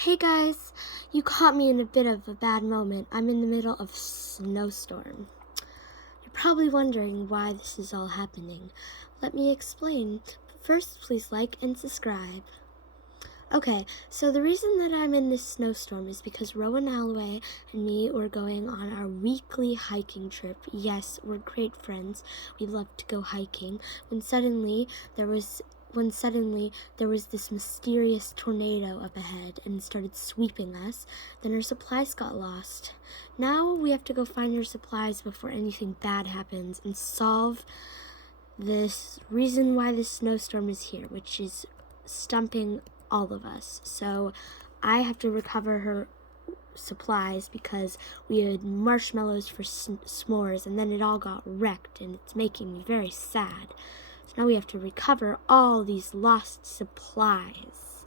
Hey guys, you caught me in a bit of a bad moment. I'm in the middle of snowstorm. You're probably wondering why this is all happening. Let me explain. But first, please like and subscribe. Okay, so the reason that I'm in this snowstorm is because Rowan Alloway and me were going on our weekly hiking trip. Yes, we're great friends. We love to go hiking. When suddenly there was this mysterious tornado up ahead and started sweeping us. Then our supplies got lost. Now we have to go find our supplies before anything bad happens and solve this reason why this snowstorm is here, which is stumping all of us. So I have to recover her supplies because we had marshmallows for s'mores and then it all got wrecked and it's making me very sad. So now we have to recover all these lost supplies.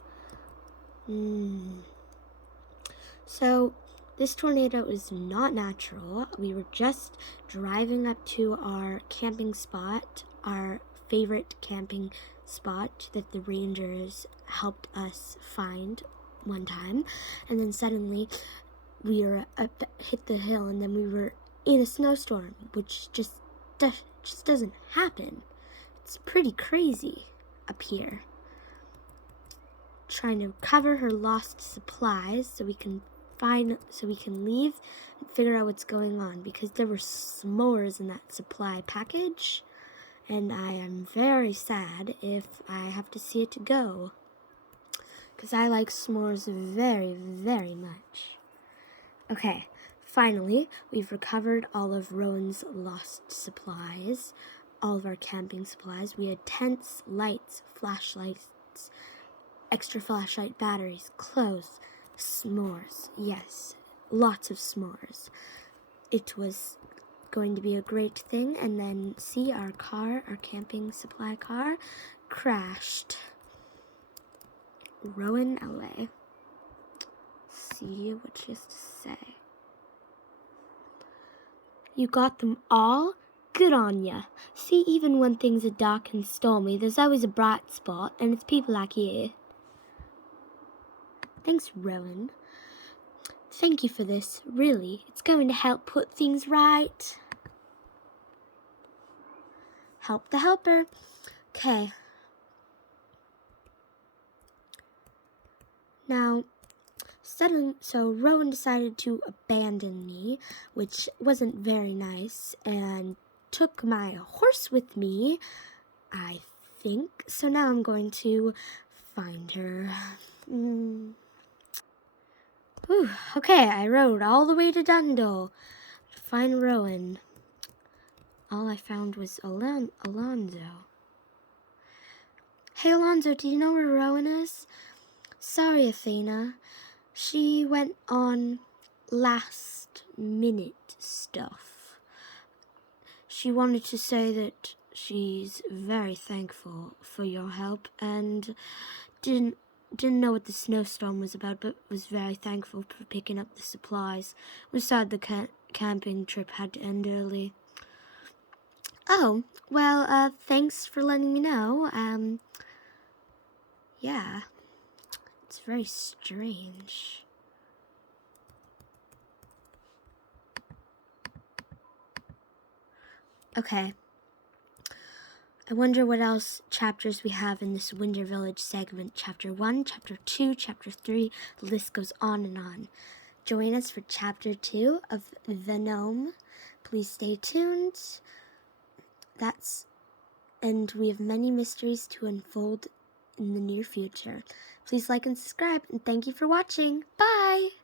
So this tornado is not natural. We were just driving up to our camping spot, our favorite camping spot that the rangers helped us find one time, and then suddenly we were hit the hill, and then we were in a snowstorm, which just doesn't happen. It's pretty crazy up here. Trying to cover her lost supplies so we can leave and figure out what's going on, because there were s'mores in that supply package, and I am very sad if I have to see it go, because I like s'mores very, very much. Okay, finally, we've recovered all of Rowan's lost supplies, all of our camping supplies. We had tents, lights, flashlights, extra flashlight batteries, clothes, s'mores. Yes, lots of s'mores. It was going to be a great thing, and then see, our camping supply car, crashed. Rowan LA. See what she has to say. You got them all? Good on ya. See, even when things are dark and stormy, there's always a bright spot, and it's people like you. Thanks, Rowan. Thank you for this. Really, it's going to help put things right. Help the helper. Okay. Now, so Rowan decided to abandon me, which wasn't very nice, and took my horse with me, I think. So now I'm going to find her. Okay, I rode all the way to Dundle to find Rowan. All I found was Alonzo. Hey, Alonzo, do you know where Rowan is? Sorry, Athena. She went on last-minute stuff. She wanted to say that she's very thankful for your help and didn't know what the snowstorm was about, but was very thankful for picking up the supplies. Was sad the camping trip had to end early. Oh, well, thanks for letting me know. Yeah, it's very strange. Okay. I wonder what else chapters we have in this Winter Village segment. Chapter 1, Chapter 2, Chapter 3, the list goes on and on. Join us for Chapter 2 of The Gnome. Please stay tuned. And we have many mysteries to unfold in the near future. Please like and subscribe, and thank you for watching. Bye!